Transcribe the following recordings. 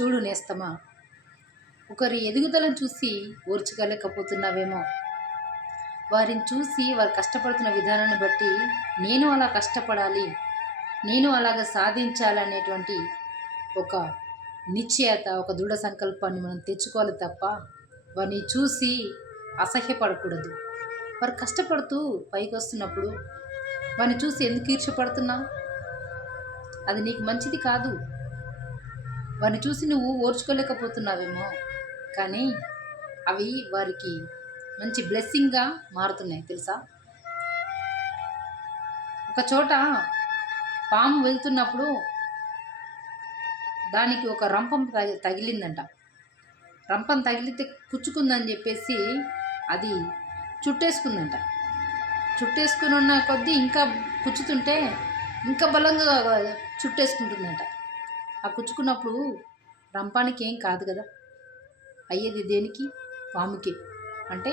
చూడు నేస్తమా. ఒకరి ఎదుగుదలను చూసి ఓర్చుకోలేకపోతున్నావేమో. వారిని చూసి వారు కష్టపడుతున్న విధానాన్ని బట్టి నేను అలా కష్టపడాలి నేను అలాగ సాధించాలనేటువంటి ఒక నిశ్చయత ఒక దృఢ సంకల్పాన్ని మనం తెచ్చుకోవాలి తప్ప వారిని చూసి అసహ్యపడకూడదు. వారు కష్టపడుతూ పైకి వస్తున్నప్పుడు వారిని చూసి ఎందుకు ఈర్షపడుతున్నా అది నీకు మంచిది కాదు. వారిని చూసి నువ్వు ఓర్చుకోలేకపోతున్నావేమో. కానీ అవి వారికి మంచి బ్లెస్సింగ్గా మారుతున్నాయి తెలుసా? ఒక చోట పాము వెళ్తున్నప్పుడు దానికి ఒక రంపం తగి- తగిలిందంట. రంపం తగిలితే కుచ్చుకుందని చెప్పేసి అది చుట్టేసుకుందంట. చుట్టేసుకుని ఉన్న కొద్దీ ఇంకా కుచ్చుతుంటే ఇంకా బలంగా చుట్టేసుకుంటుందంట. ఆ కుచ్చుకున్నప్పుడు రంపానికి ఏం కాదు కదా. అయ్యేది దేనికి? పాముకి. అంటే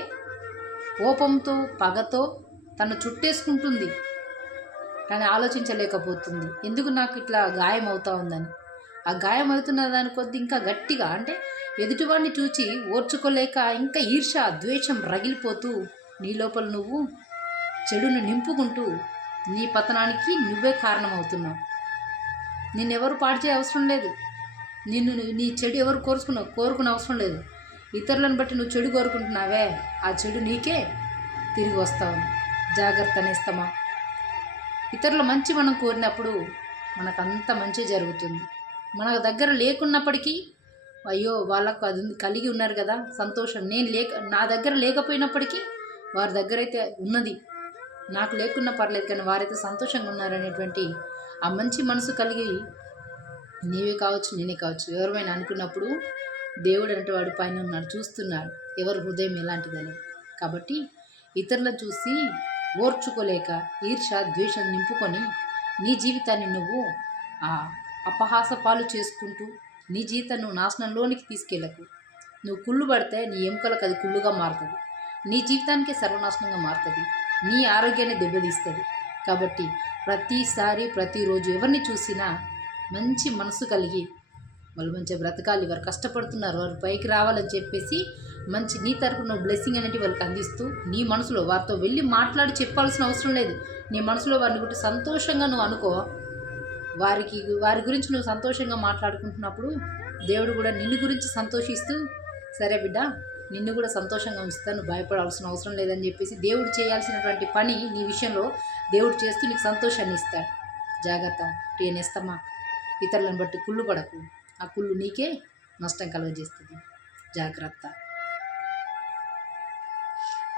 కోపంతో పగతో తను చుట్టేసుకుంటుంది. కానీ ఆలోచించలేకపోతుంది. ఎందుకు నాకు ఇట్లా గాయం అవుతా ఉందని? ఆ గాయం అవుతున్న దాని కొద్ది ఇంకా గట్టిగా అంటే ఎదుటివాడిని చూచి ఓర్చుకోలేక ఇంకా ఈర్ష ద్వేషం రగిలిపోతూ నీ లోపల నువ్వు చెడును నింపుకుంటూ నీ పతనానికి నువ్వే కారణమవుతున్నావు. నిన్నెవరు పాడు చేయ అవసరం లేదు. నిన్ను నీ చెడు ఎవరు కోరుకున్నావు కోరుకునే అవసరం లేదు. ఇతరులను బట్టి నువ్వు చెడు కోరుకుంటున్నావే. ఆ చెడు నీకే తిరిగి వస్తావు. జాగ్రత్త అనేస్తామా ఇతరుల మంచి మనం కోరినప్పుడు మనకు అంత మంచి జరుగుతుంది. మన దగ్గర లేకున్నప్పటికీ అయ్యో వాళ్ళకు అది కలిగి ఉన్నారు కదా సంతోషం. నేను లేక నా దగ్గర లేకపోయినప్పటికీ వారి దగ్గర అయితే ఉన్నది. నాకు లేకున్నా పర్లేదు కానీ వారైతే సంతోషంగా ఉన్నారనేటువంటి ఆ మంచి మనసు కలిగి నీవే కావచ్చు నేనే కావచ్చు. ఎవరైనా అనుకున్నప్పుడు దేవుడు అంటే వాడు పైన ఉన్నాడు చూస్తున్నాడు. ఎవరి హృదయం ఎలాంటిదని. కాబట్టి ఇతరులను చూసి ఓర్చుకోలేక ఈర్ష ద్వేషం నింపుకొని నీ జీవితాన్ని నువ్వు ఆ అపహాస పాలు చేసుకుంటూ నీ జీవితం నువ్వు నాశనంలోనికి తీసుకెళ్ళకు. నువ్వు కుళ్ళు పడితే నీ ఎముకలకు అది కుళ్ళుగా మారుతుంది. నీ జీవితానికే సర్వనాశనంగా మారుతుంది. నీ ఆరోగ్యాన్ని దెబ్బతీస్తుంది. కాబట్టి ప్రతిసారి ప్రతిరోజు ఎవరిని చూసినా మంచి మనసు కలిగి వాళ్ళు మంచిగా బ్రతకాలి వారు కష్టపడుతున్నారు వారు పైకి రావాలని చెప్పేసి మంచి నీ తరపున బ్లెస్సింగ్ అనేది వాళ్ళకి అందిస్తూ నీ మనసులో వారితో వెళ్ళి మాట్లాడి చెప్పాల్సిన అవసరం లేదు. నీ మనసులో వారిని గురించి సంతోషంగా నువ్వు అనుకో. వారికి వారి గురించి నువ్వు సంతోషంగా మాట్లాడుకుంటున్నప్పుడు దేవుడు కూడా నిన్ను గురించి సంతోషిస్తూ సరే బిడ్డ నిన్ను కూడా సంతోషంగా ఉంచుతాను భయపడాల్సిన అవసరం లేదని చెప్పేసి దేవుడు చేయాల్సినటువంటి పని నీ విషయంలో దేవుడు చేస్తూ నీకు సంతోషాన్ని ఇస్తాడు. జాగ్రత్త ప్రియనేస్తమా ఇతరులను బట్టి కుళ్ళు పడకు. ఆ కుళ్ళు నీకే నష్టం కలుగజేస్తుంది. జాగ్రత్త.